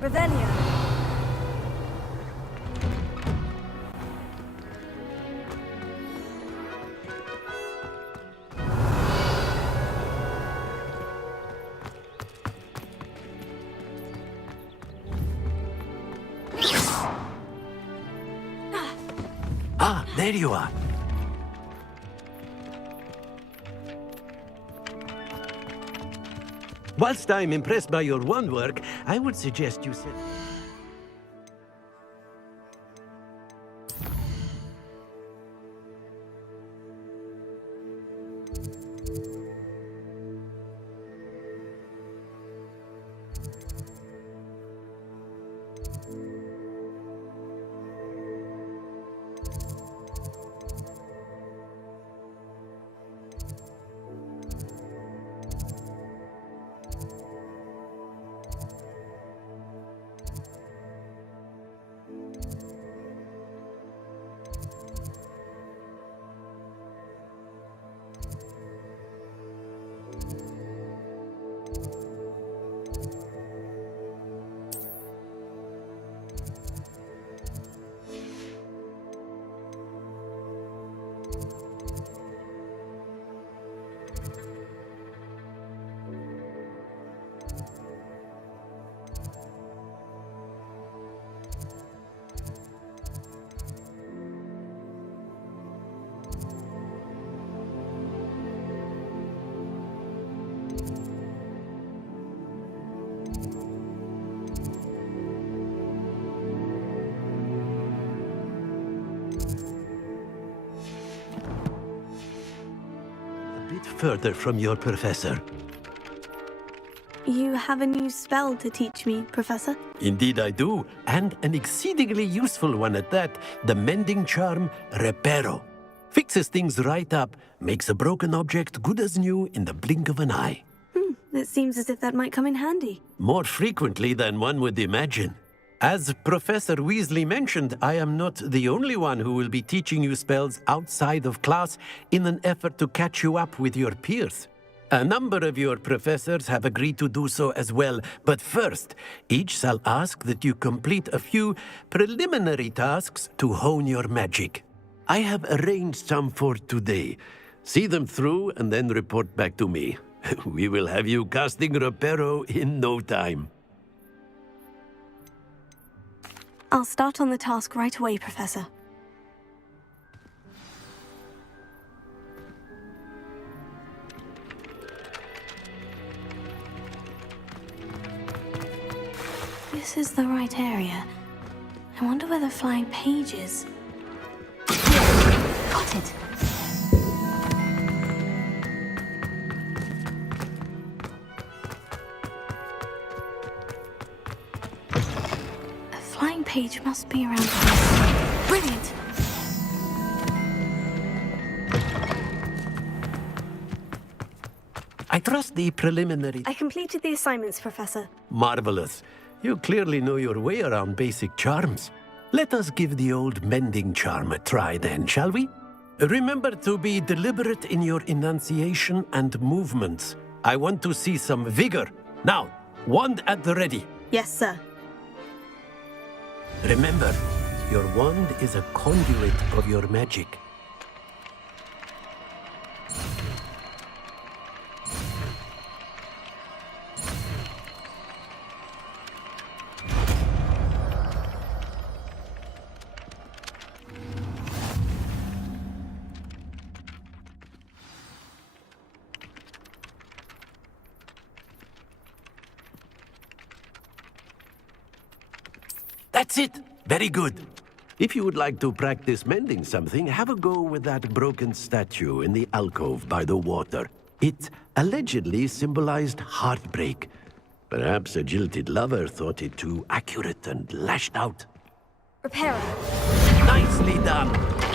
Revelio. Ah, there you are. Whilst I'm impressed by your wand work, I would suggest you sit... further from your professor. You have a new spell to teach me, Professor? Indeed I do, and an exceedingly useful one at that, the mending charm Reparo. Fixes things right up, makes a broken object good as new in the blink of an eye. It seems as if that might come in handy. More frequently than one would imagine. As Professor Weasley mentioned, I am not the only one who will be teaching you spells outside of class in an effort to catch you up with your peers. A number of your professors have agreed to do so as well, but first, each shall ask that you complete a few preliminary tasks to hone your magic. I have arranged some for today. See them through and then report back to me. We will have you casting Reparo in no time. I'll start on the task right away, Professor. This is the right area. I wonder where the flying page is. Got it. A flying page must be around here. Brilliant! I trust the preliminary... I completed the assignments, Professor. Marvelous. You clearly know your way around basic charms. Let us give the old mending charm a try then, shall we? Remember to be deliberate in your enunciation and movements. I want to see some vigor. Now, wand at the ready. Yes, sir. Remember, your wand is a conduit of your magic. That's it! Very good. If you would like to practice mending something, have a go with that broken statue in the alcove by the water. It allegedly symbolized heartbreak. Perhaps a jilted lover thought it too accurate and lashed out. Reparo. Nicely done!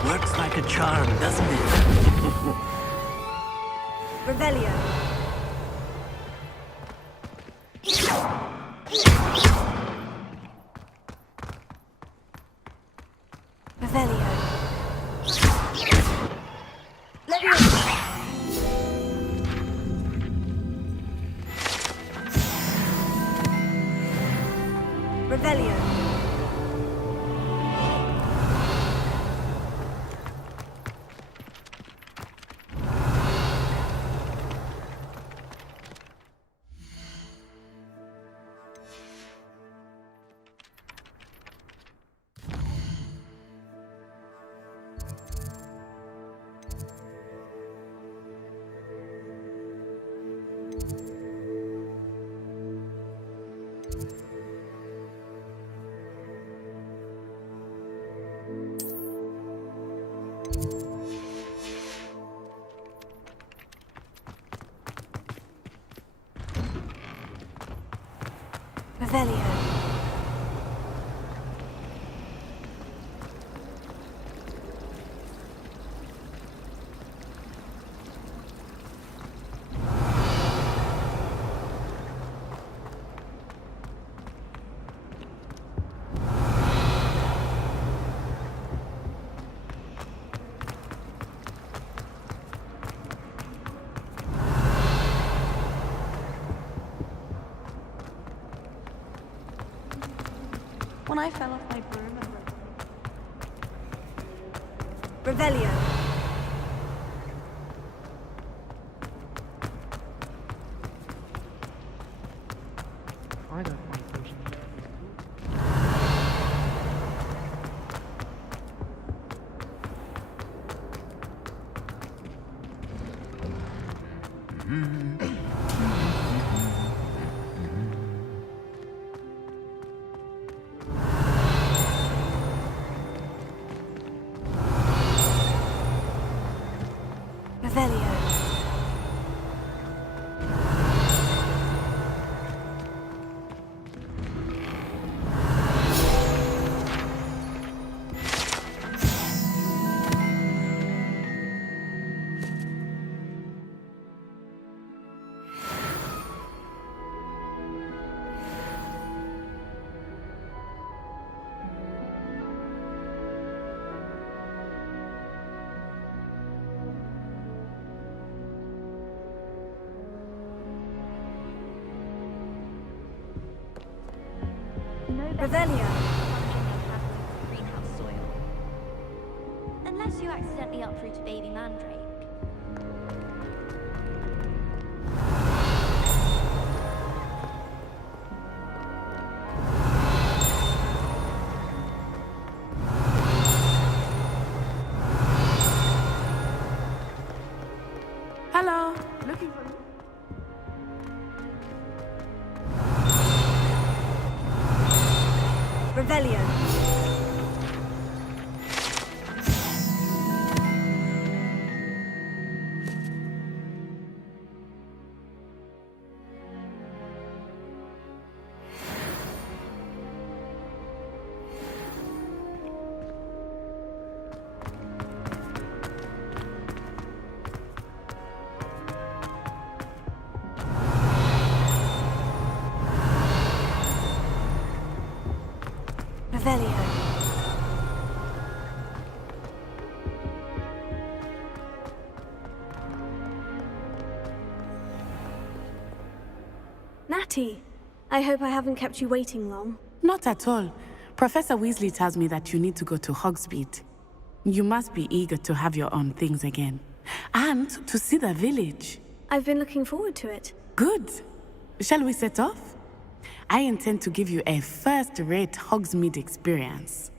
Works like a charm, doesn't it? Revelio. Revelio. Leviosa. Revelio. When I fell off my broom and Revelio. I don't find social media Revelio. Revelio. greenhouse soil. Unless you accidentally uproot a baby mandrake. Hello. Looking for me? Revelio. Revelio. Natty, I hope I haven't kept you waiting long. Not at all. Professor Weasley tells me that you need to go to Hogsmeade. You must be eager to have your own things again. And to see the village. I've been looking forward to it. Good. Shall we set off? I intend to give you a first-rate Hogsmeade experience.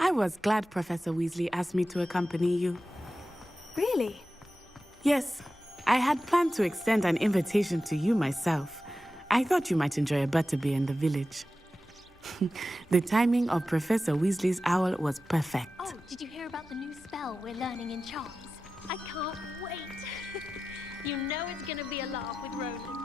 I was glad Professor Weasley asked me to accompany you. Really? Yes, I had planned to extend an invitation to you myself. I thought you might enjoy a butterbeer in the village. The timing of Professor Weasley's owl was perfect. Oh, did you hear about the new spell we're learning in charms? I can't wait. You know it's gonna be a laugh with Ronan.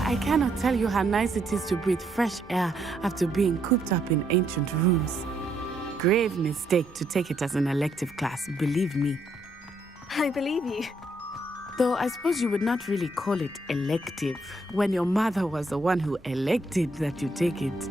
I cannot tell you how nice it is to breathe fresh air after being cooped up in ancient rooms. Grave mistake to take it as an elective class, believe me. I believe you. Though I suppose you would not really call it elective when your mother was the one who elected that you take it.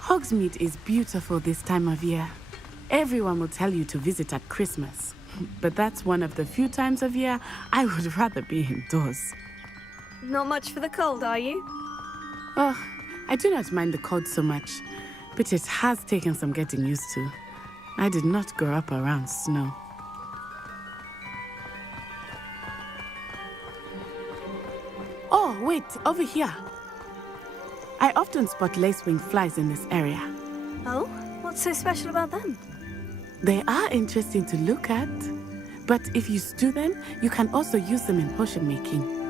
Hogsmeade is beautiful this time of year. Everyone will tell you to visit at Christmas. But that's one of the few times of year I would rather be indoors. Not much for the cold, are you? Oh, I do not mind the cold so much, but it has taken some getting used to. I did not grow up around snow. Oh, wait, over here. I often spot lacewing flies in this area. Oh? What's so special about them? They are interesting to look at, but if you stew them, you can also use them in potion making.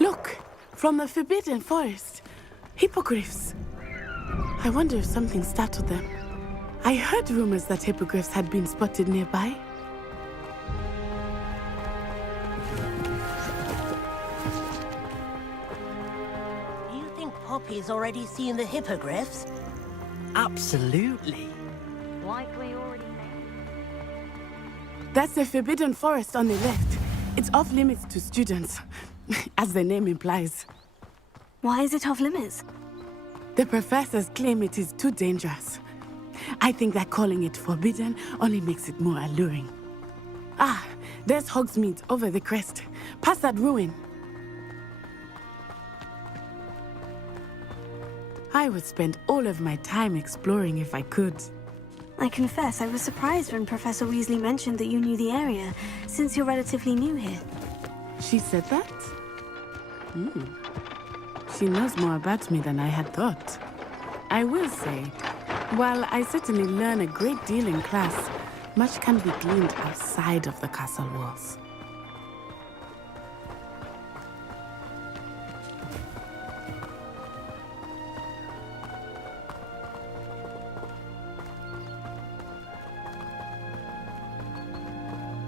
Look, from the Forbidden Forest. Hippogriffs. I wonder if something startled them. I heard rumors that hippogriffs had been spotted nearby. Do you think Poppy's already seen the hippogriffs? Absolutely. Likely already know. That's the Forbidden Forest on the left. It's off limits to students, as the name implies. Why is it off limits? The professors claim it is too dangerous. I think that calling it forbidden only makes it more alluring. Ah, there's Hogsmeade over the crest. Past that ruin. I would spend all of my time exploring if I could. I confess I was surprised when Professor Weasley mentioned that you knew the area, since you're relatively new here. She said that? She knows more about me than I had thought. I will say, while I certainly learn a great deal in class, much can be gleaned outside of the castle walls.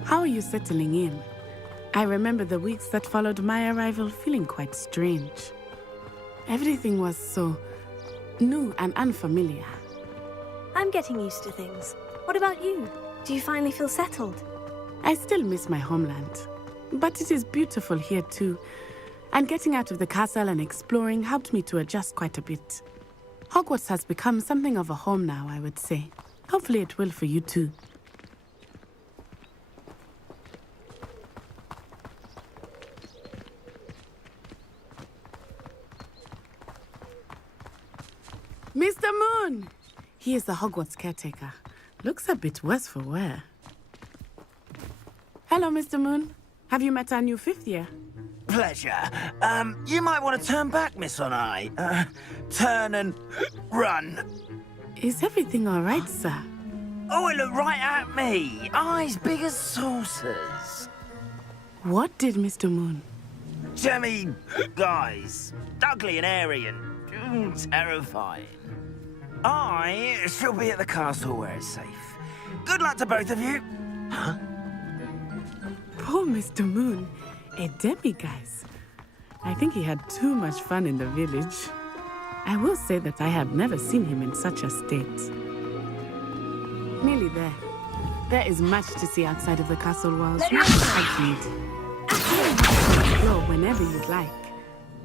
How are you settling in? I remember the weeks that followed my arrival feeling quite strange. Everything was so new and unfamiliar. I'm getting used to things. What about you? Do you finally feel settled? I still miss my homeland, but it is beautiful here too. And getting out of the castle and exploring helped me to adjust quite a bit. Hogwarts has become something of a home now, I would say. Hopefully it will for you too. Mr. Moon! He is the Hogwarts caretaker. Looks a bit worse for wear. Hello, Mr. Moon. Have you met our new fifth year? Pleasure. You might want to turn back, Miss On-Eye. Turn and run. Is everything all right, sir? Oh, it looked right at me. Eyes big as saucers. What did Mr. Moon? Jemmy guys. Ugly and airy and terrifying. I shall be at the castle where it's safe. Good luck to both of you. Huh? Poor Mr. Moon. A demiguise. I think he had too much fun in the village. I will say that I have never seen him in such a state. Nearly there. There is much to see outside of the castle walls. Explore whenever you'd like.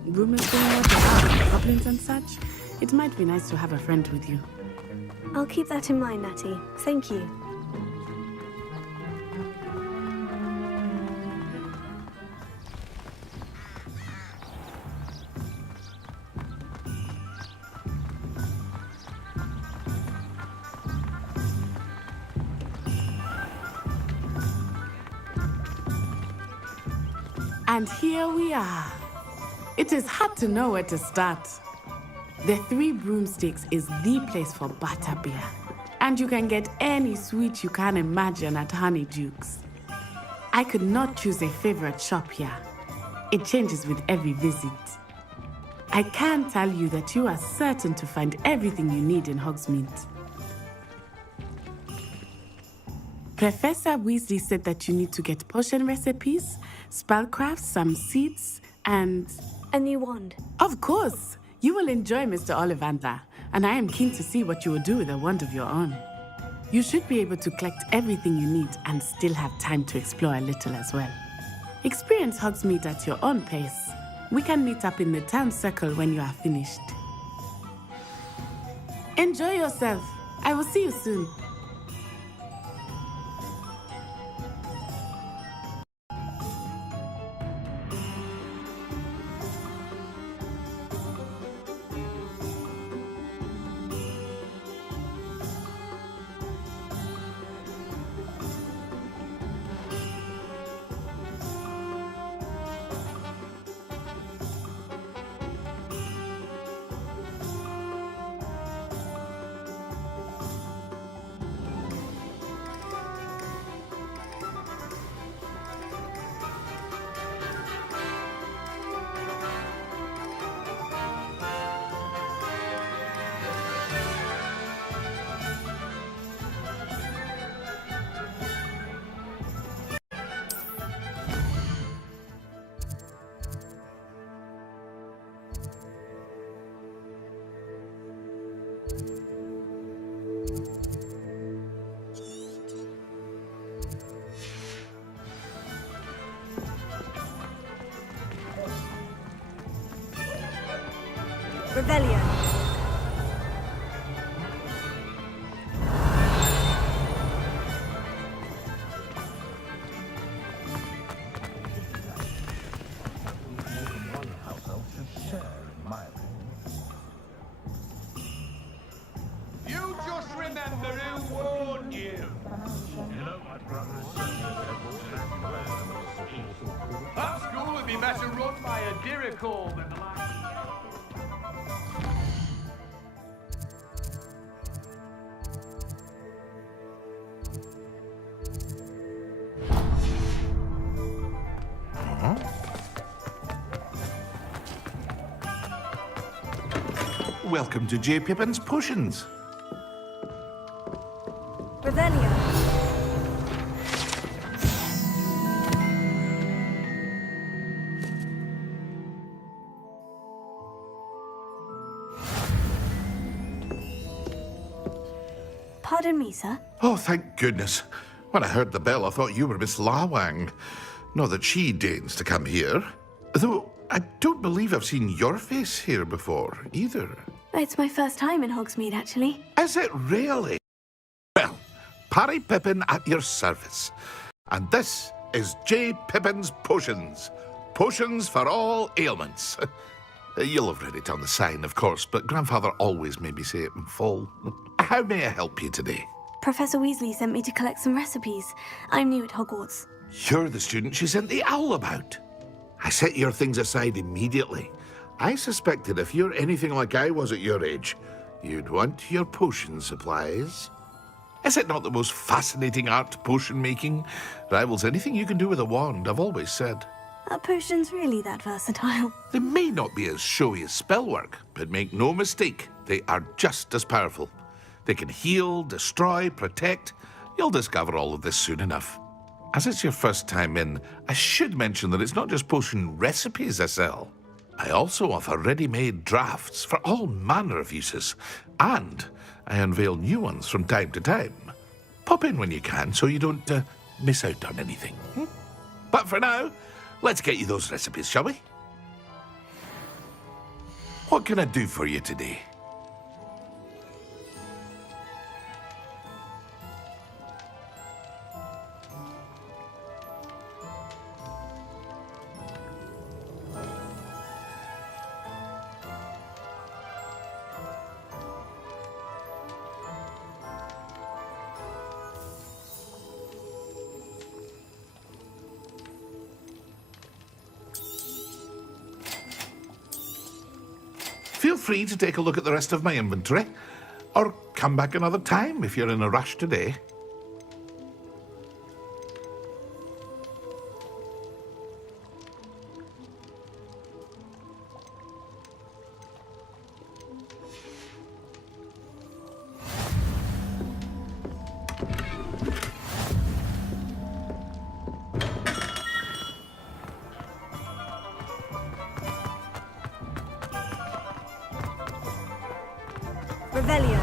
Rumors going out about goblins and such. It might be nice to have a friend with you. I'll keep that in mind, Natty. Thank you. And here we are. It is hard to know where to start. The Three Broomsticks is the place for butterbeer. And you can get any sweet you can imagine at Honeydukes. I could not choose a favorite shop here. It changes with every visit. I can tell you that you are certain to find everything you need in Hogsmeade. Professor Weasley said that you need to get potion recipes, spellcrafts, some seeds, and... A new wand. Of course! You will enjoy Mr. Ollivander, and I am keen to see what you will do with a wand of your own. You should be able to collect everything you need and still have time to explore a little as well. Experience Hogsmeade at your own pace. We can meet up in the town circle when you are finished. Enjoy yourself. I will see you soon. Revelio. You just remember who warned you. That school would be better run by a Dirical than the like. Welcome to J. Pippin's Potions. Revelio. Pardon me, sir. Oh, thank goodness. When I heard the bell, I thought you were Miss Lawang. Not that she deigns to come here. Though I don't believe I've seen your face here before, either. It's my first time in Hogsmeade, actually. Is it really? Well, Parry Pippin at your service. And this is J. Pippin's Potions. Potions for all ailments. You'll have read it on the sign, of course, but Grandfather always made me say it in full. How may I help you today? Professor Weasley sent me to collect some recipes. I'm new at Hogwarts. You're the student she sent the owl about. I set your things aside immediately. I suspected if you're anything like I was at your age, you'd want your potion supplies. Is it not the most fascinating art, potion making? Rivals anything you can do with a wand, I've always said. Are potions really that versatile? They may not be as showy as spellwork, but make no mistake, they are just as powerful. They can heal, destroy, protect. You'll discover all of this soon enough. As it's your first time in, I should mention that it's not just potion recipes I sell. I also offer ready-made drafts for all manner of uses, and I unveil new ones from time to time. Pop in when you can so you don't miss out on anything. But for now, let's get you those recipes, shall we? What can I do for you today? free to take a look at the rest of my inventory, or come back another time if you're in a rush today. Revelio.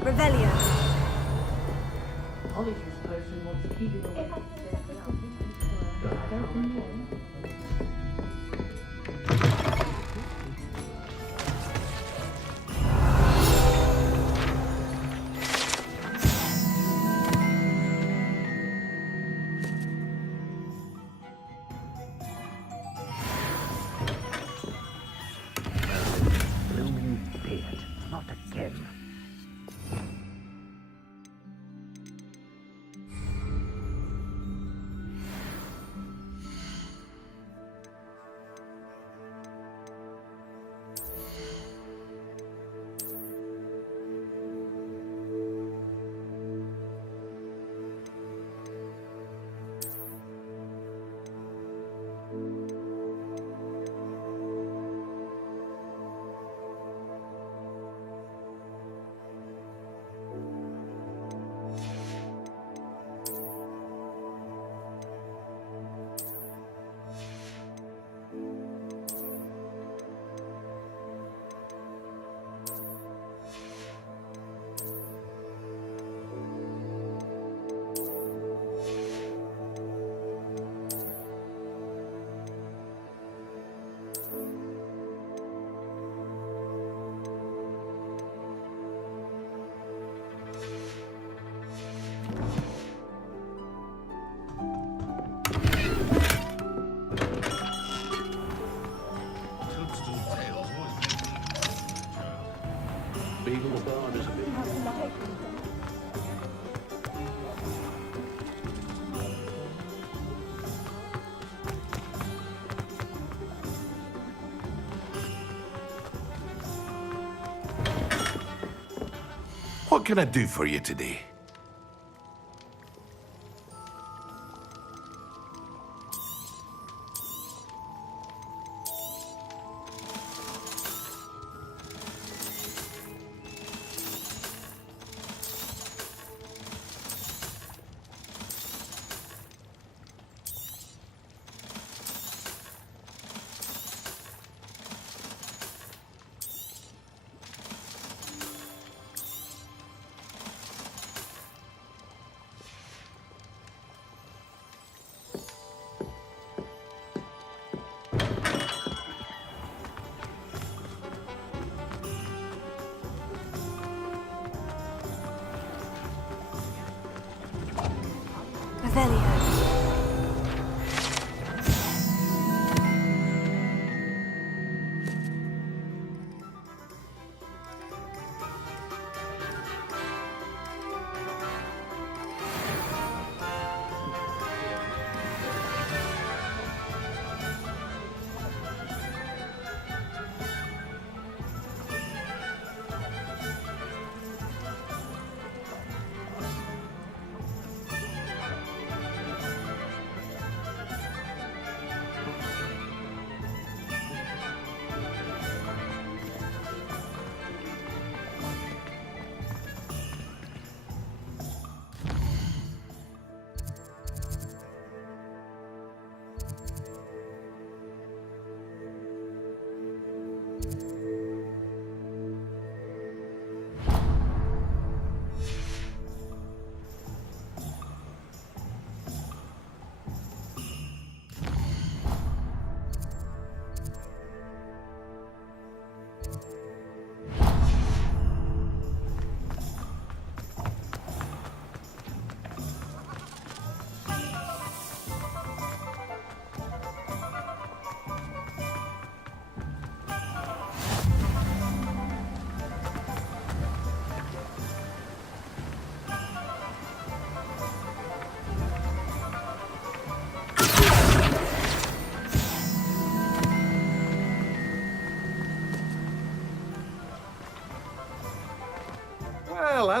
Revelio. Blooming beard. Not again. What can I do for you today?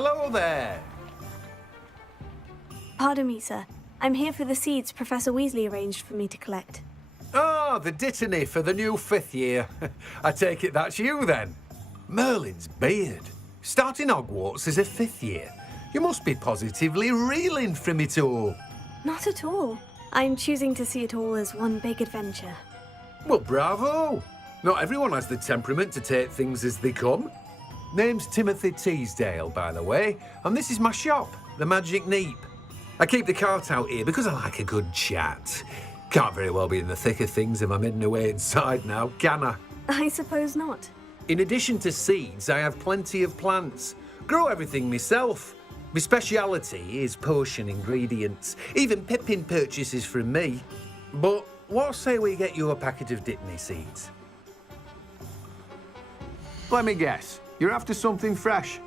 Hello there. Pardon me, sir. I'm here for the seeds Professor Weasley arranged for me to collect. Oh, the dittany for the new 5th year. I take it that's you then. Merlin's beard. Starting Hogwarts as a 5th year. You must be positively reeling from it all. Not at all. I'm choosing to see it all as one big adventure. Well, bravo. Not everyone has the temperament to take things as they come. Name's Timothy Teasdale, by the way, and this is my shop, the Magic Neep. I keep the cart out here because I like a good chat. Can't very well be in the thick of things if I'm hidden away inside now, can I? I suppose not. In addition to seeds, I have plenty of plants. Grow everything myself. My speciality is potion ingredients. Even Pippin purchases from me. But what say we get you a packet of Dittany seeds? Let me guess. You're after something fresh.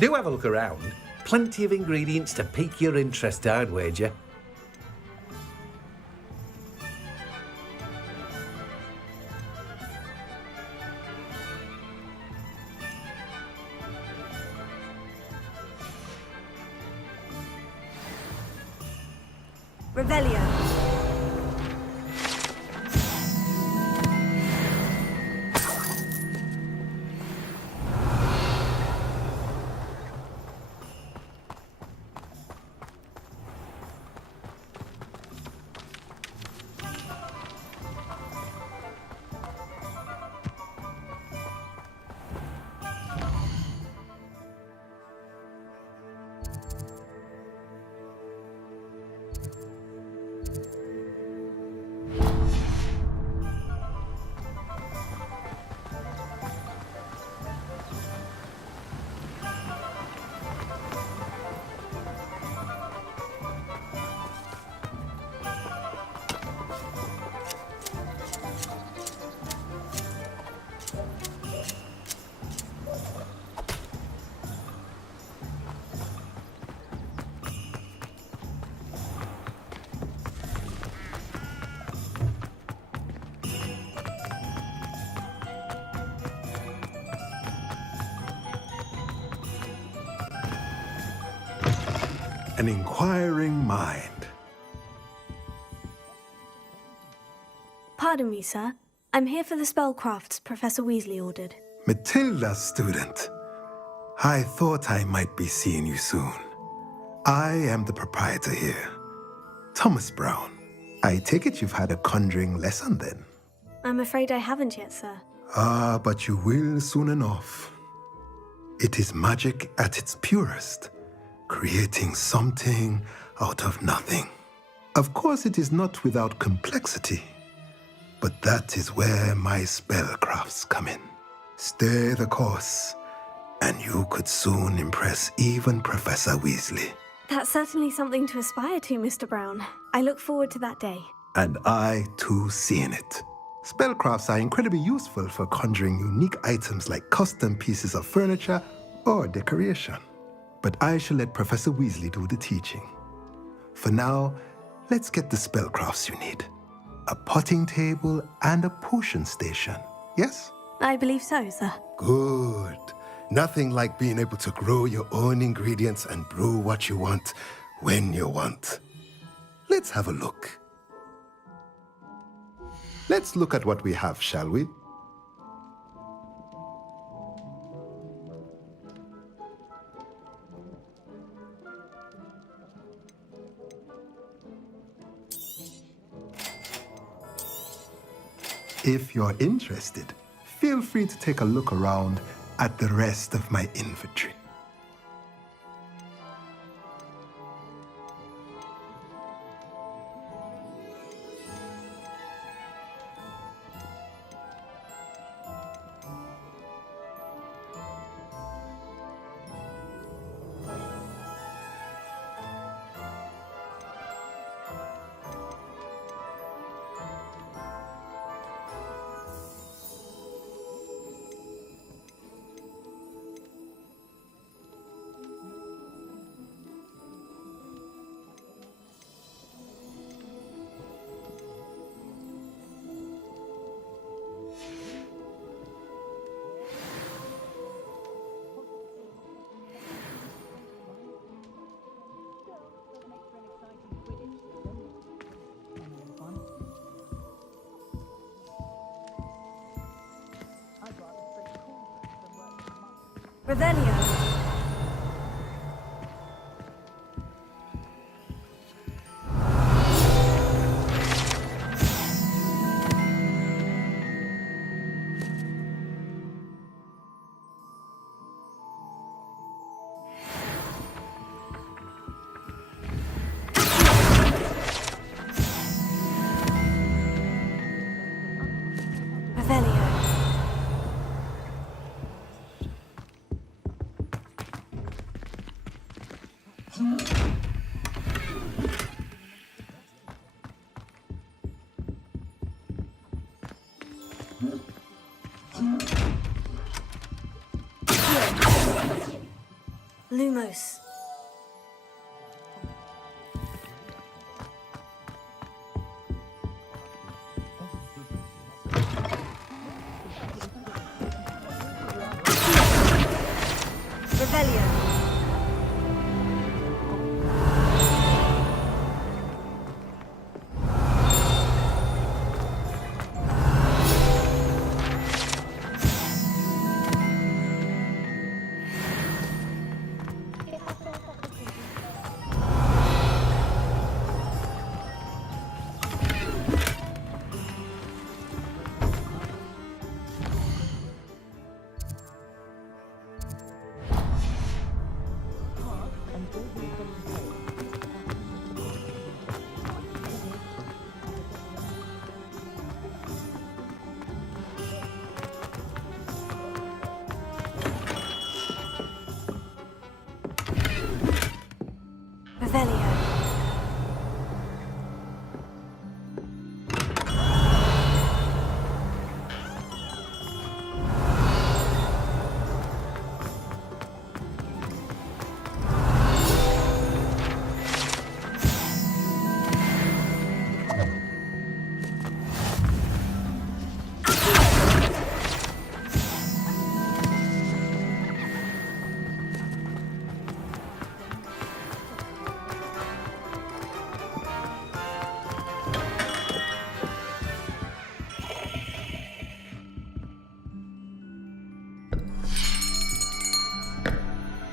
Do have a look around. Plenty of ingredients to pique your interest, I'd wager. Revelio. An inquiring mind. Pardon me, sir. I'm here for the spellcrafts Professor Weasley ordered. Matilda, student. I thought I might be seeing you soon. I am the proprietor here, Thomas Brown. I take it you've had a conjuring lesson then? I'm afraid I haven't yet, sir. Ah, but you will soon enough. It is magic at its purest, creating something out of nothing. Of course, it is not without complexity, but that is where my spellcrafts come in. Stay the course, and you could soon impress even Professor Weasley. That's certainly something to aspire to, Mr. Brown. I look forward to that day. And I, too, seeing it. Spellcrafts are incredibly useful for conjuring unique items like custom pieces of furniture or decoration. But I shall let Professor Weasley do the teaching. For now, let's get the spellcrafts you need. A potting table and a potion station, yes? I believe so, sir. Good. Nothing like being able to grow your own ingredients and brew what you want when you want. Let's have a look. Let's look at what we have, shall we? If you're interested, feel free to take a look around at the rest of my inventory. Revelio. Lumos. Revelio. Revelio.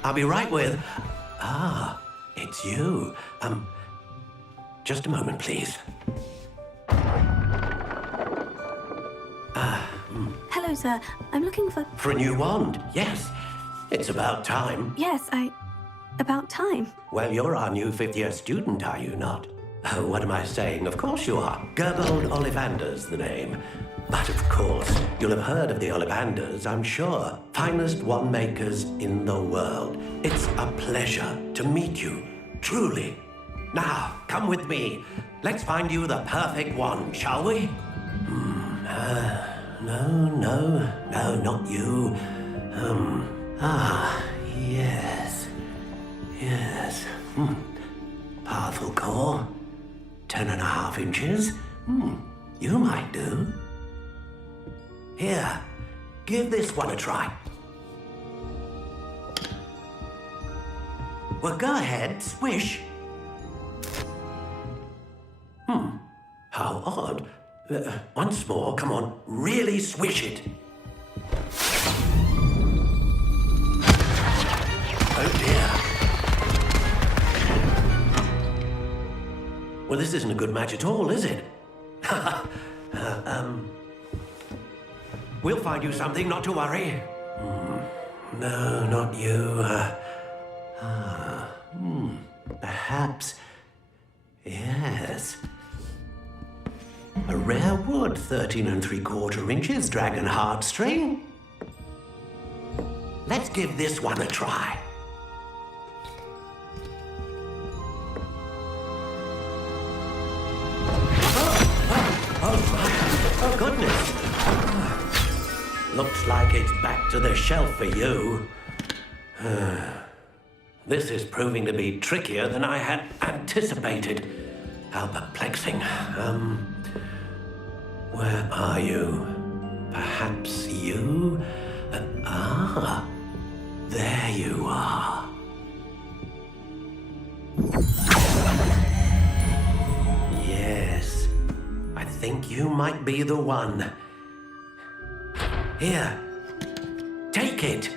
I'll be right with... Ah, it's you. Just a moment, please. Hello, sir. I'm looking for... For a new wand, yes. It's about time. Yes, about time. Well, you're our new fifth-year student, are you not? Oh, what am I saying? Of course you are. Gerbold Ollivander's the name. But of course, you'll have heard of the Ollivanders, I'm sure. Finest wand makers in the world. It's a pleasure to meet you, truly. Now, come with me. Let's find you the perfect wand, shall we? No, not you. Yes. Powerful core. 10.5 inches. You might do. Here, give this one a try. Well, go ahead, swish. How odd. Once more, come on, really swish it. Oh dear. Well, this isn't a good match at all, is it? We'll find you something, not to worry. No, not you. Perhaps... Yes. A rare wood, 13 3/4 inches, dragon heartstring. Let's give this one a try. Oh, goodness. Looks like it's back to the shelf for you. This is proving to be trickier than I had anticipated. How perplexing. Where are you? Perhaps you? There you are. Yes, I think you might be the one. Here, take it.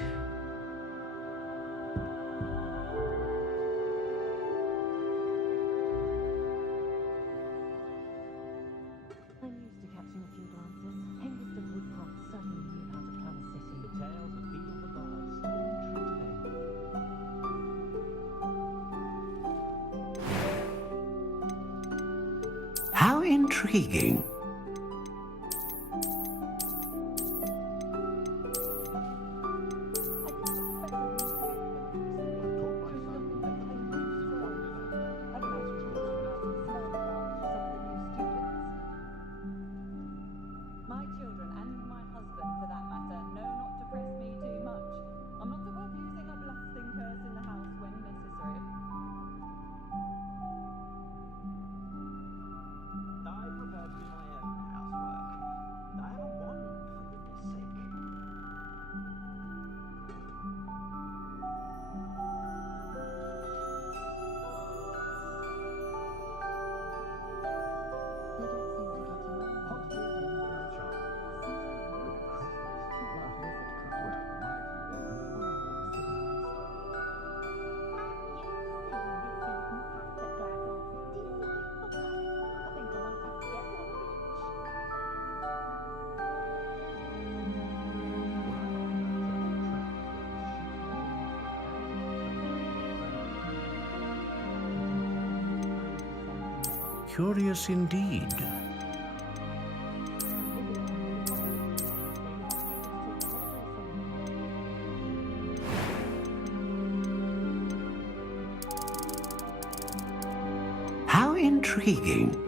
intriguing. Curious indeed. How intriguing.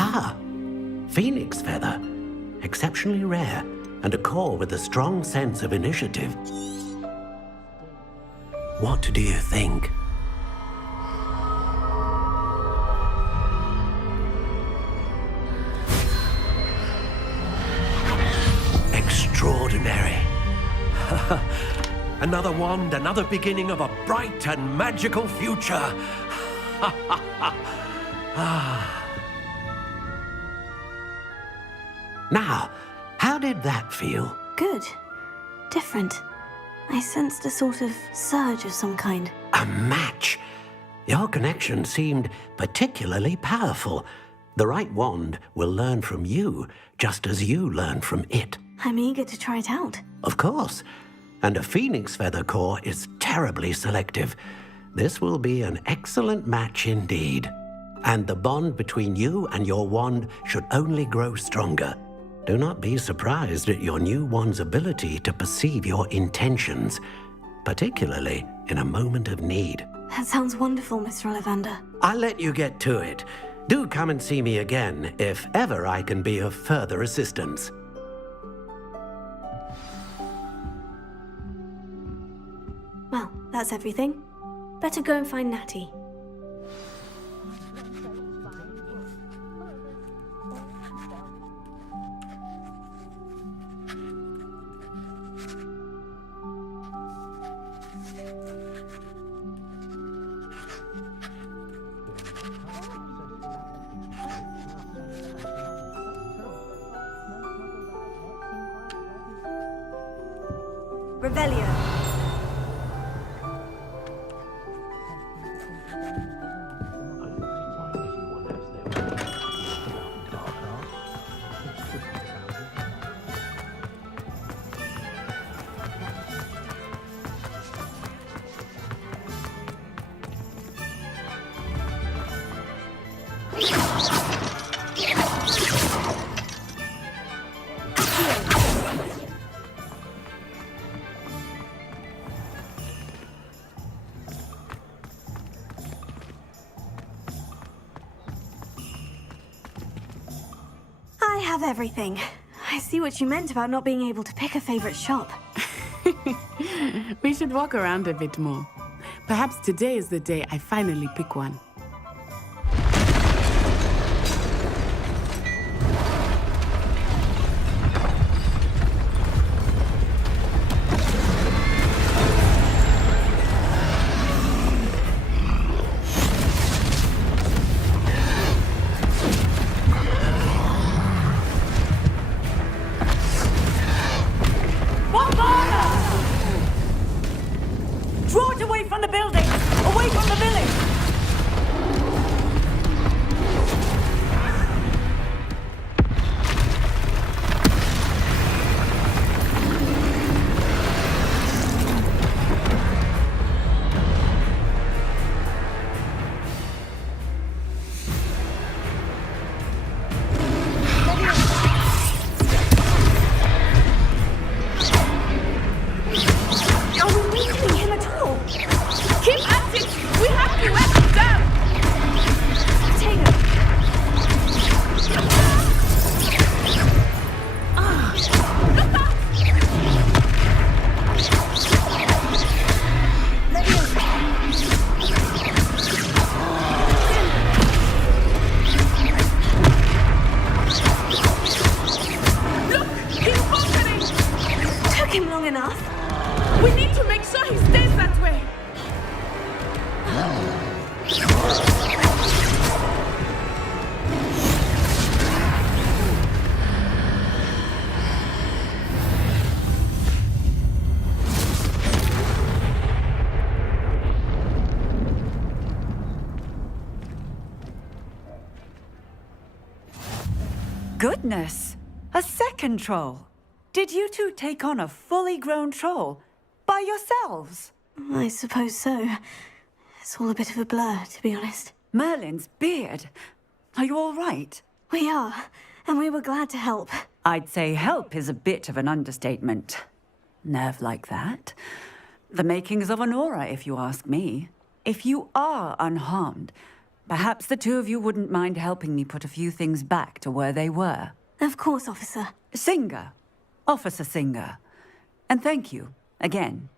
Ah, phoenix feather. Exceptionally rare, and a core with a strong sense of initiative. What do you think? Extraordinary. Another wand, another beginning of a bright and magical future. Now, how did that feel? Good. Different. I sensed a sort of surge of some kind. A match. Your connection seemed particularly powerful. The right wand will learn from you, just as you learn from it. I'm eager to try it out. Of course. And a phoenix feather core is terribly selective. This will be an excellent match indeed. And the bond between you and your wand should only grow stronger. Do not be surprised at your new wand's ability to perceive your intentions, particularly in a moment of need. That sounds wonderful, Mr. Ollivander. I'll let you get to it. Do come and see me again if ever I can be of further assistance. Well, that's everything. Better go and find Natty. Revelio. I have everything. I see what you meant about not being able to pick a favorite shop. We should walk around a bit more. Perhaps today is the day I finally pick one. Draw it away from the building! Away from the village! Goodness! A second troll! Did you two take on a fully grown troll by yourselves? I suppose so. It's all a bit of a blur, to be honest. Merlin's beard. Are you all right? We are, and we were glad to help. I'd say help is a bit of an understatement. Nerve like that. The makings of an aura, if you ask me. If you are unharmed, perhaps the two of you wouldn't mind helping me put a few things back to where they were. Of course, officer. Singer. Officer Singer. And thank you, again.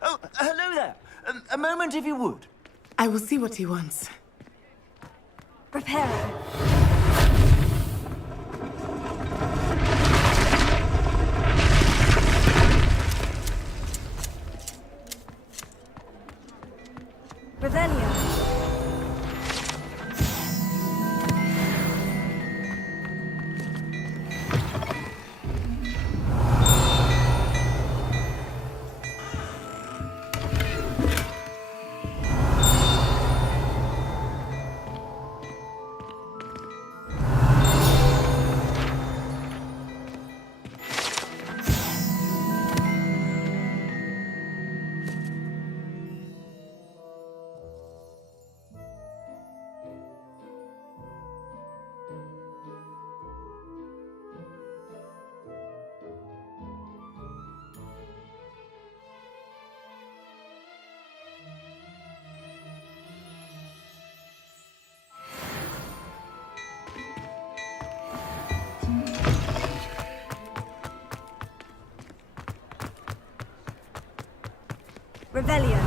Oh, hello there. A moment, if you would. I will see what he wants. Reparo. Revelio. Revelio.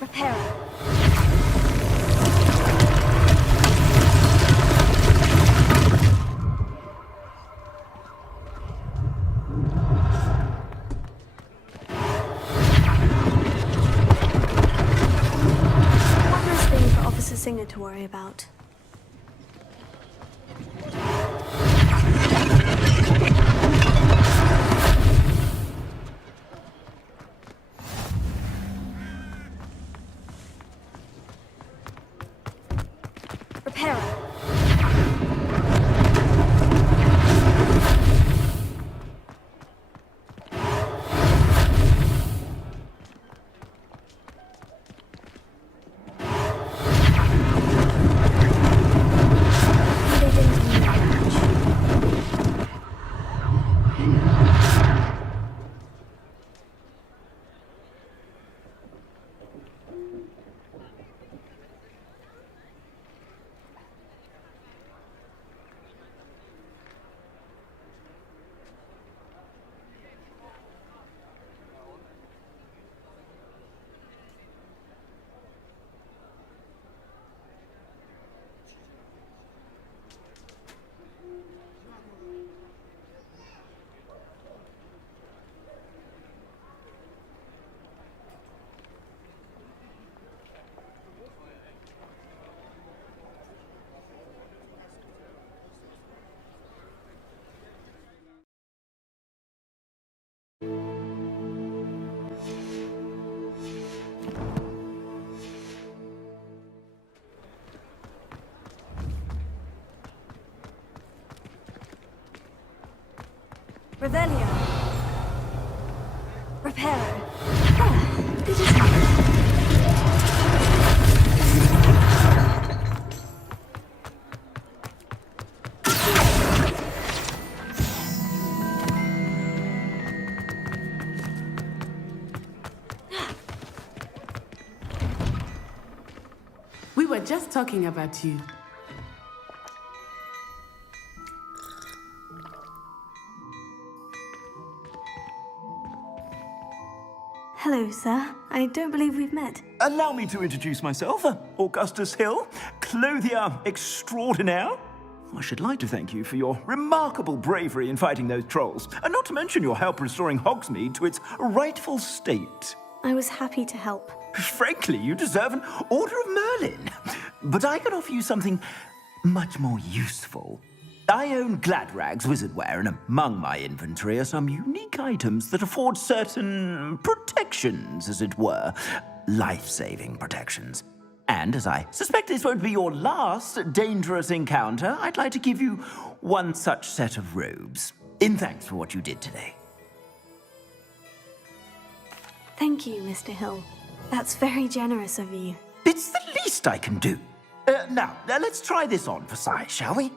Reparo. Singer to worry about. Reparo. Revelio. Reparo. Ah, good as We were just talking about you. Hello, sir. I don't believe we've met. Allow me to introduce myself, Augustus Hill, clothier extraordinaire. I should like to thank you for your remarkable bravery in fighting those trolls, and not to mention your help restoring Hogsmeade to its rightful state. I was happy to help. Frankly, you deserve an Order of Merlin. But I can offer you something much more useful. I own Gladrag's wizardware, and among my inventory are some unique items that afford certain protections, as it were. Life-saving protections. And as I suspect this won't be your last dangerous encounter, I'd like to give you one such set of robes, in thanks for what you did today. Thank you, Mr. Hill. That's very generous of you. It's the least I can do. Now, let's try this on for size, shall we?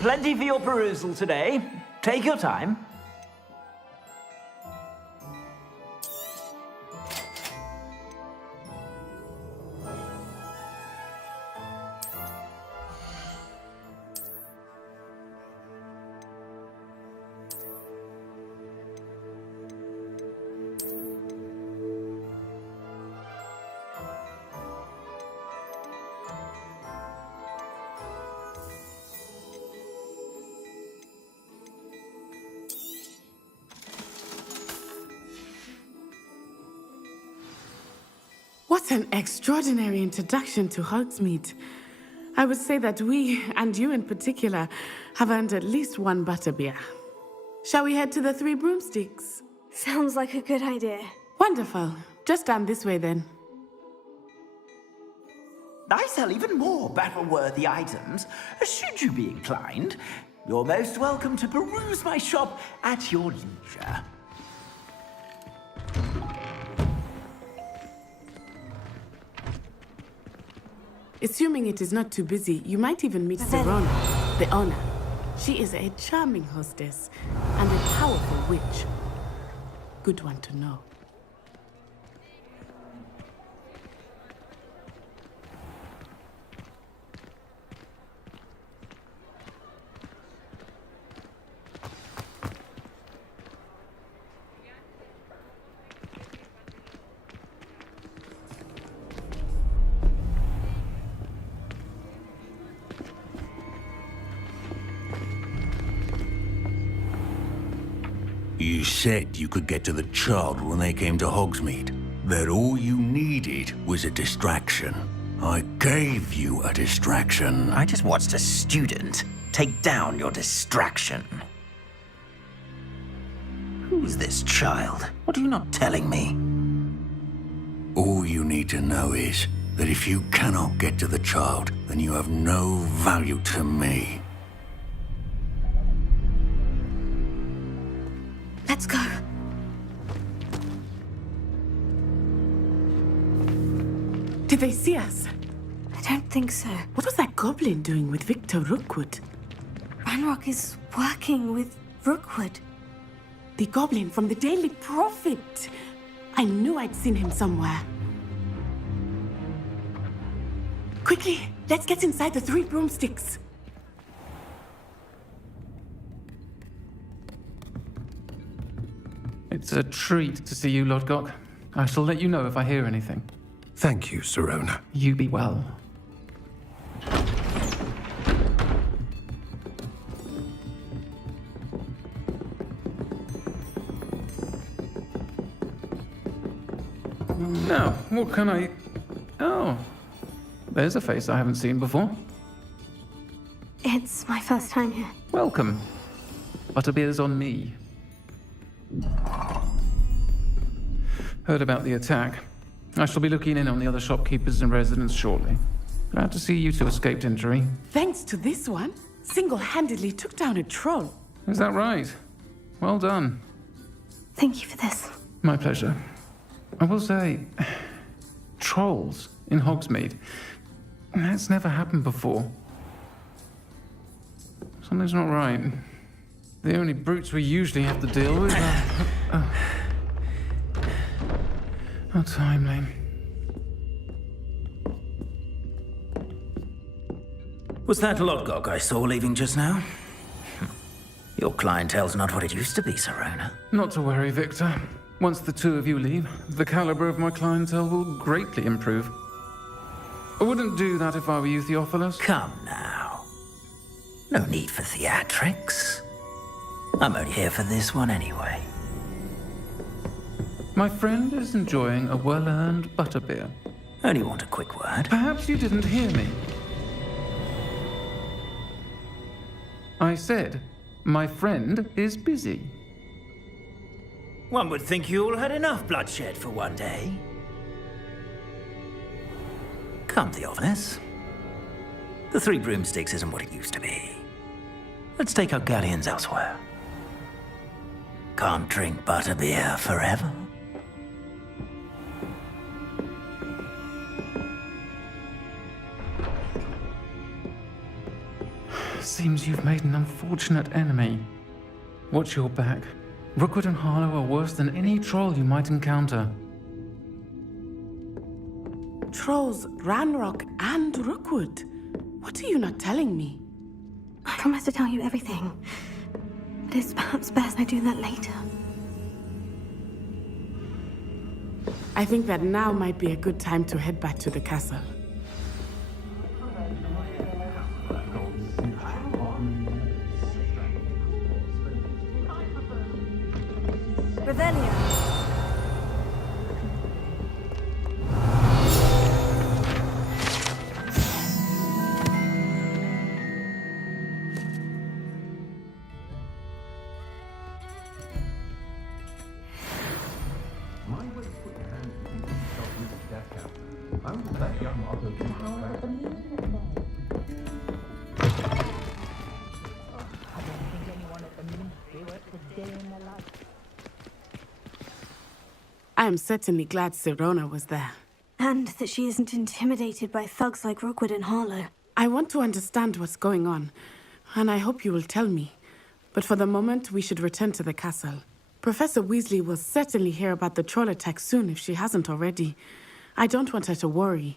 Plenty for your perusal today. Take your time. What an extraordinary introduction to Hogsmeade. I would say that we, and you in particular, have earned at least one butterbeer. Shall we head to the Three Broomsticks? Sounds like a good idea. Wonderful. Just down this way then. I sell even more battle-worthy items. Should you be inclined, you're most welcome to peruse my shop at your leisure. Assuming it is not too busy, you might even meet Serona, the owner. She is a charming hostess and a powerful witch. Good one to know. You said you could get to the child when they came to Hogsmeade. That all you needed was a distraction. I gave you a distraction. I just watched a student take down your distraction. Who's this child? What are you not telling me? All you need to know is that if you cannot get to the child, then you have no value to me. Let's go. Did they see us? I don't think so. What was that goblin doing with Victor Rookwood? Ranrock is working with Rookwood. The goblin from the Daily Prophet. I knew I'd seen him somewhere. Quickly, let's get inside the Three Broomsticks. It's a treat to see you, Lodgok. I shall let you know if I hear anything. Thank you, Serona. You be well. Now, what can I... Oh, there's a face I haven't seen before. It's my first time here. Welcome. Butterbeer's on me. Heard about the attack. I shall be looking in on the other shopkeepers and residents shortly. Glad to see you two escaped injury. Thanks to this one, single-handedly took down a troll. Is that right? Well done. Thank you for this. My pleasure. I will say, trolls in Hogsmeade. That's never happened before. Something's not right. The only brutes we usually have to deal with are... How timely. Was that Lodgok I saw leaving just now? Your clientele's not what it used to be, Serona. Not to worry, Victor. Once the two of you leave, the caliber of my clientele will greatly improve. I wouldn't do that if I were you, Theophilus. Come now. No need for theatrics. I'm only here for this one anyway. My friend is enjoying a well-earned butterbeer. Only want a quick word. Perhaps you didn't hear me. I said, my friend is busy. One would think you all had enough bloodshed for one day. Come, Theophilus. The Three Broomsticks isn't what it used to be. Let's take our galleons elsewhere. Can't drink butterbeer forever. Seems you've made an unfortunate enemy. Watch your back. Rookwood and Harlow are worse than any troll you might encounter. Trolls, Ranrock, and Rookwood. What are you not telling me? I promise to tell you everything. But it's perhaps best I do that later. I think that now might be a good time to head back to the castle. Revelio. I am certainly glad Serona was there. And that she isn't intimidated by thugs like Rookwood and Harlow. I want to understand what's going on, and I hope you will tell me. But for the moment, we should return to the castle. Professor Weasley will certainly hear about the troll attack soon if she hasn't already. I don't want her to worry.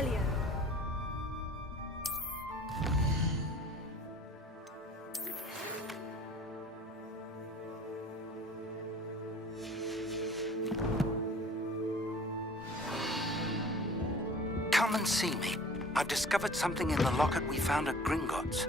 Revelio. Come and see me. I've discovered something in the locket we found at Gringotts.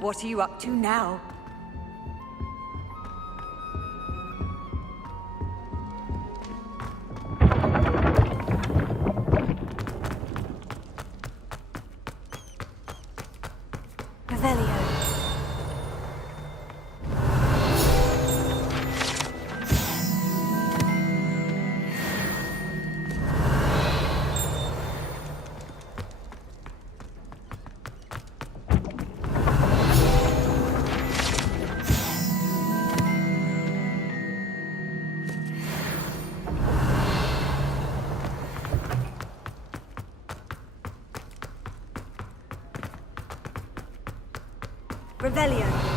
What are you up to now? Revelio. Revelio.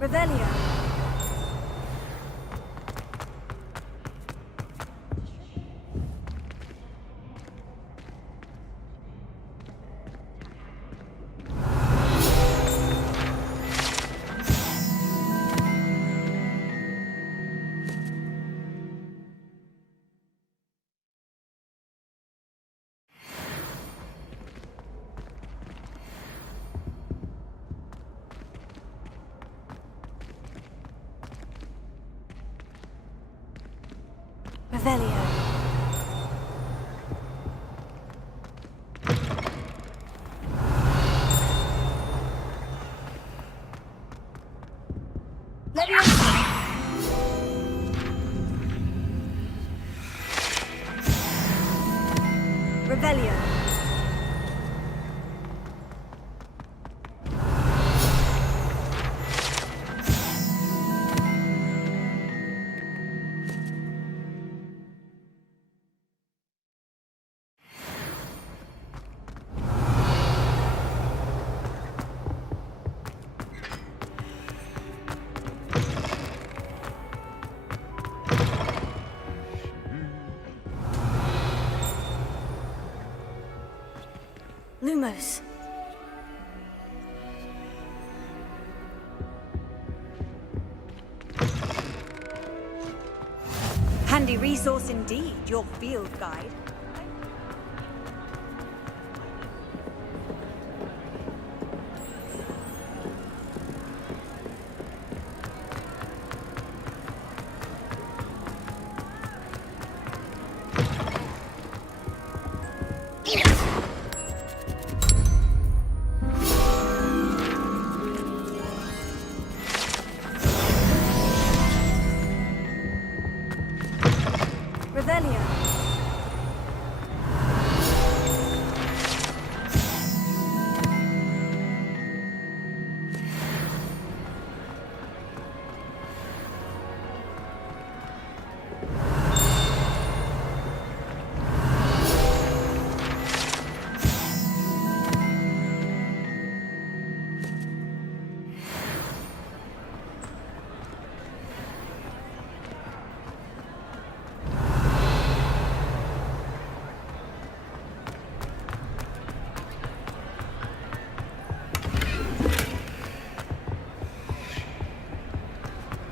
Revelio. Revelio. Revelio. Lumos. Handy resource indeed, your field guide. Revelio.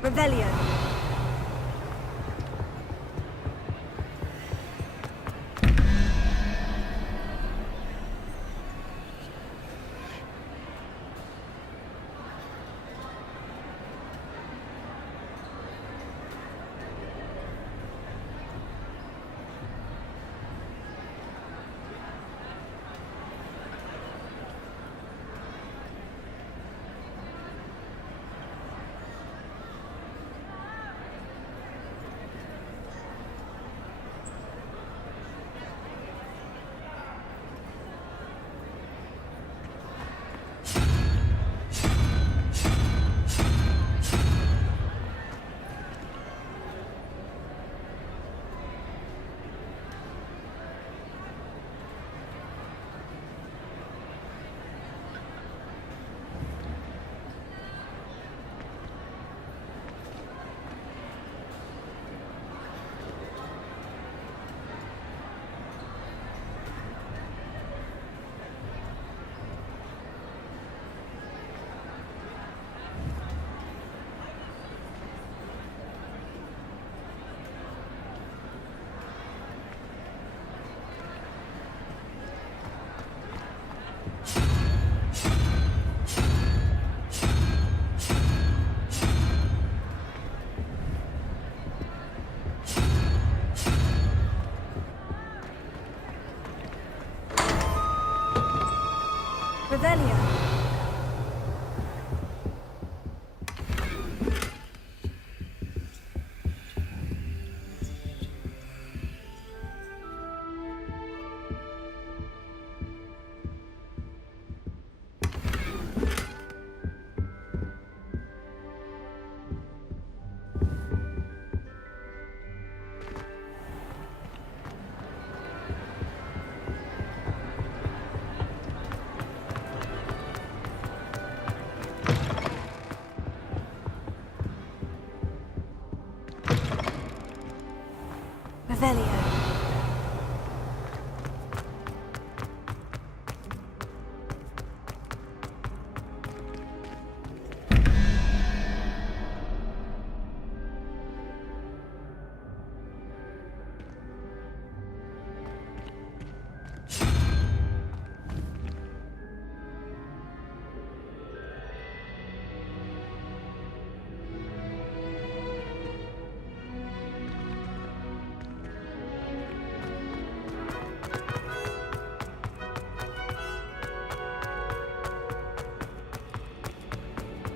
Revelio.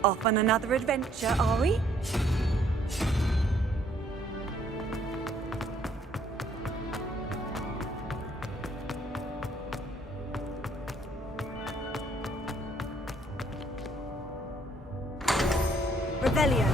Off on another adventure, are we? Revelio.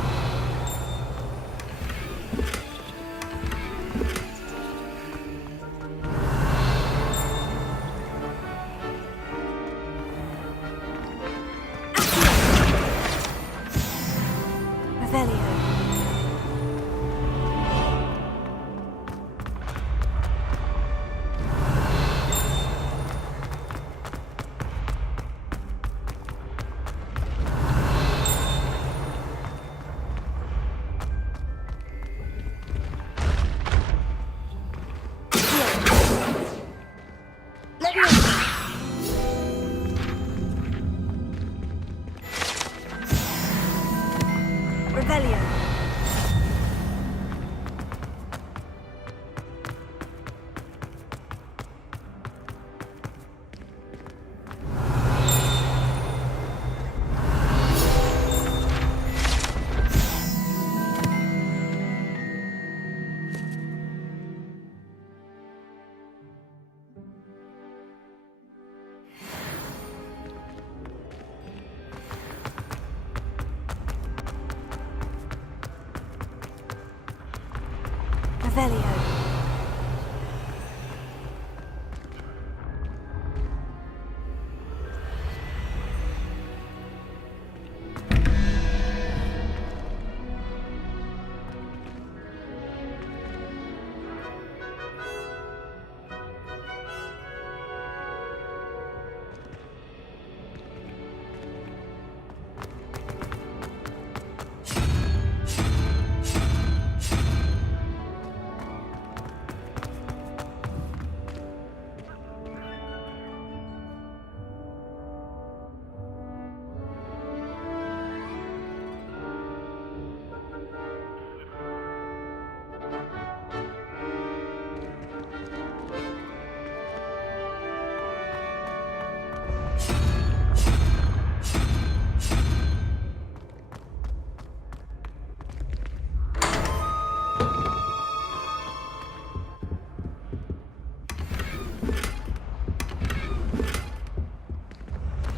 Revelio. Revelio. Revelio.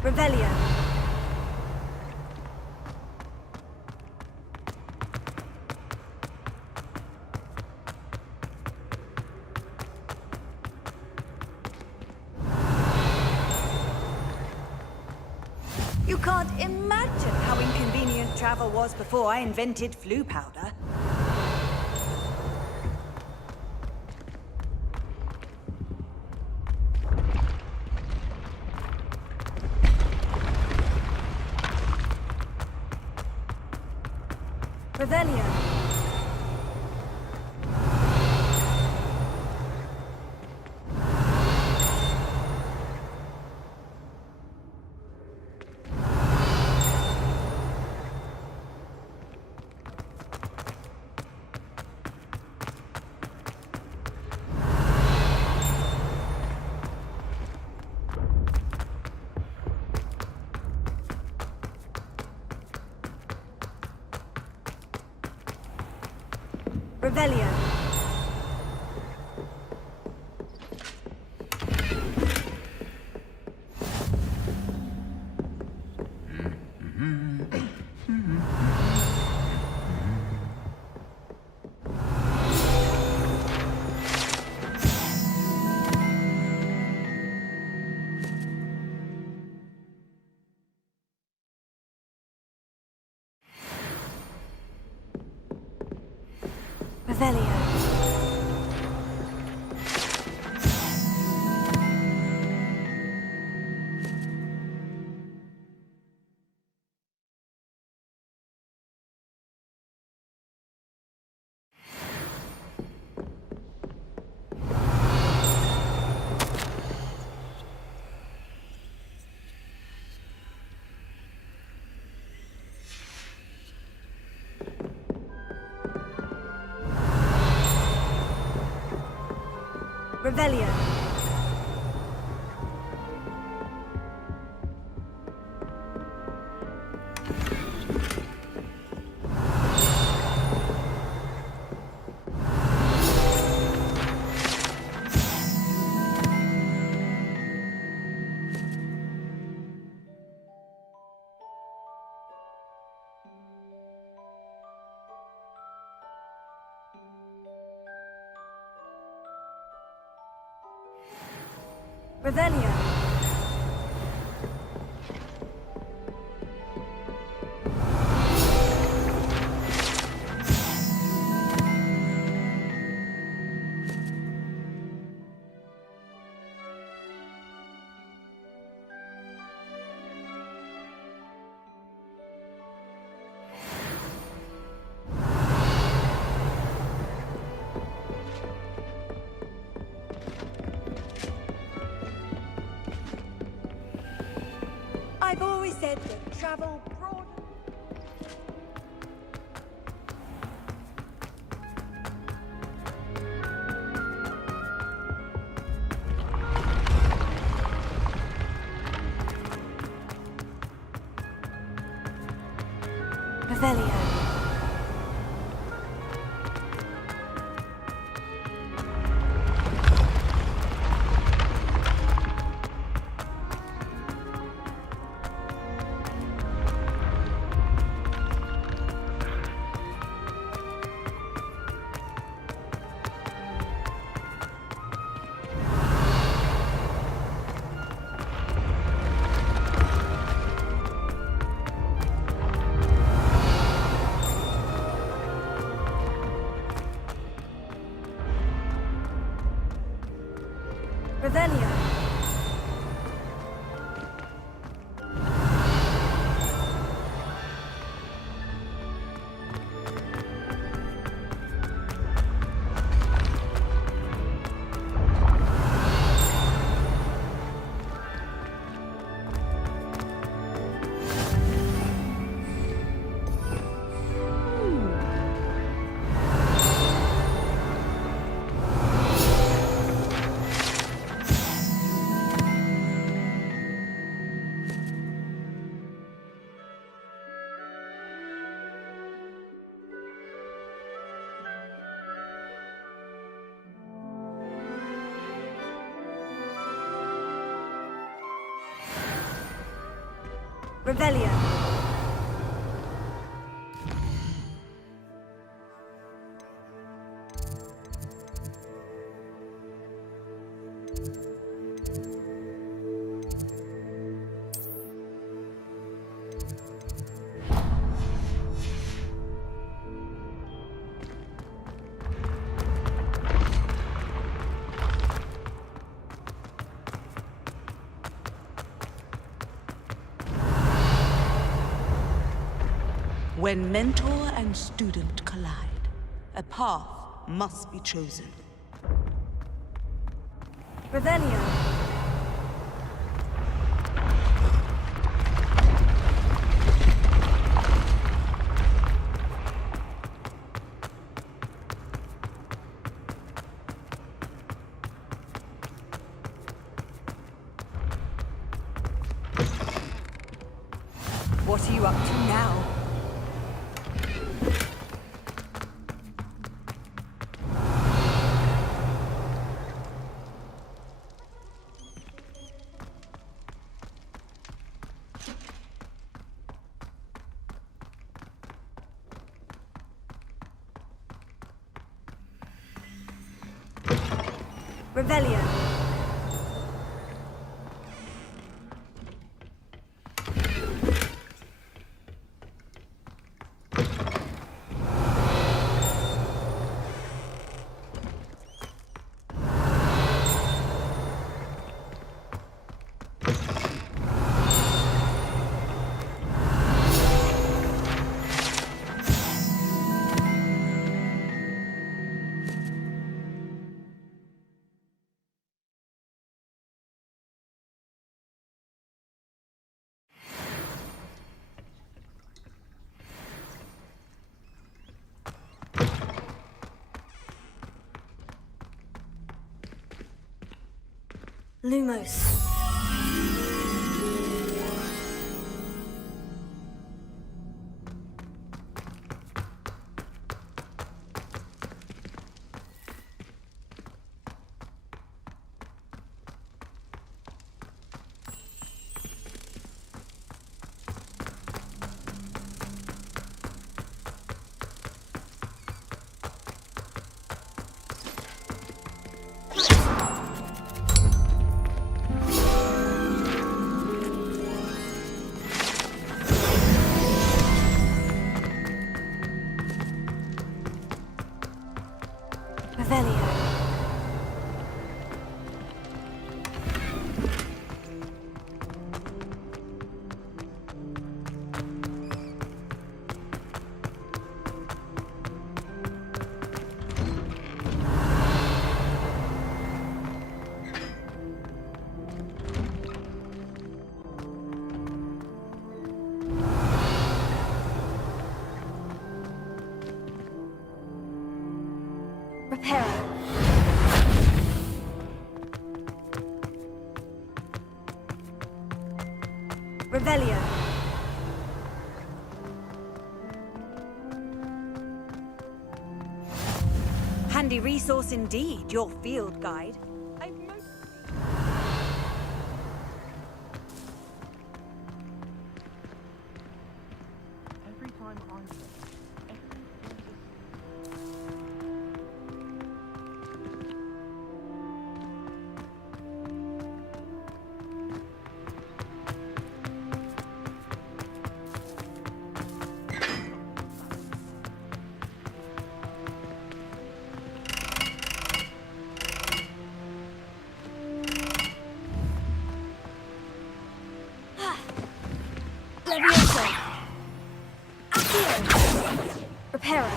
Revelio. You can't imagine how inconvenient travel was before I invented flu powder. Revelio. Revelio. Revelio. Revelio. Revelio. I've always said that travel broad... Revelio. Revelio. Revelio. When mentor and student collide, a path must be chosen. Revelio. What are you up to now? Revelio. Lumos. Revelio. Revelio. Handy resource indeed, your field guide. Every time I Levioso. Accio. Reparo.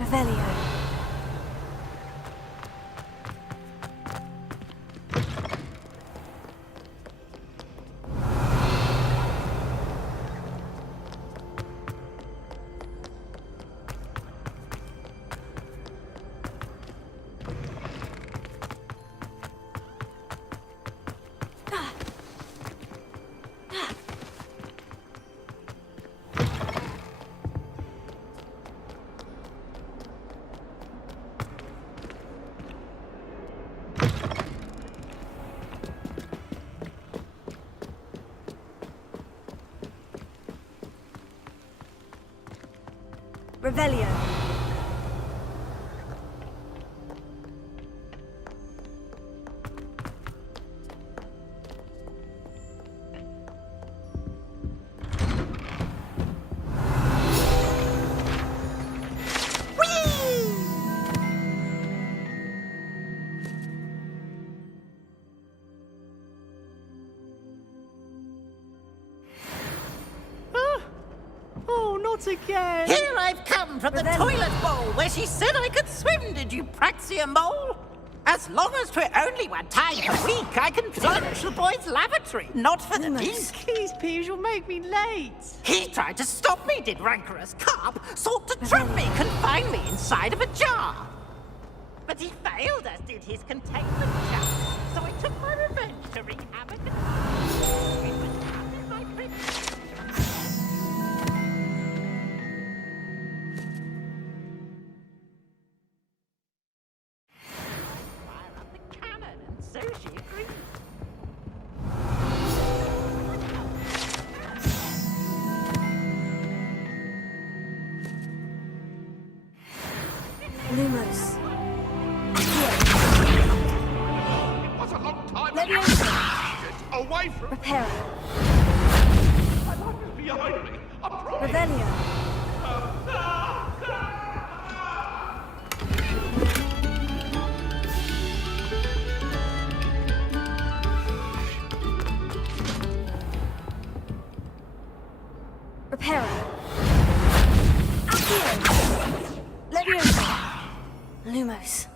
Revelio. Revelio. Oh, not again! Here I've come from the toilet bowl where she said I could swim, did you praxia mole? As long as 'twere only one time a week, I can plunge the boy's lavatory, not for the pink. Please, Peeves, you'll make me late. He tried to stop me, did rancorous carp, sought to trap me, confine me inside of a jar. But he failed, as did his containment jar. So I took my revenge to wreak havoc and it was out in my prison. So she agreed. Lumos. It was a long time. Levioso. Away from Reparo. behind me. I promise. Revelio. Reparo. Accio. Levioso. Lumos.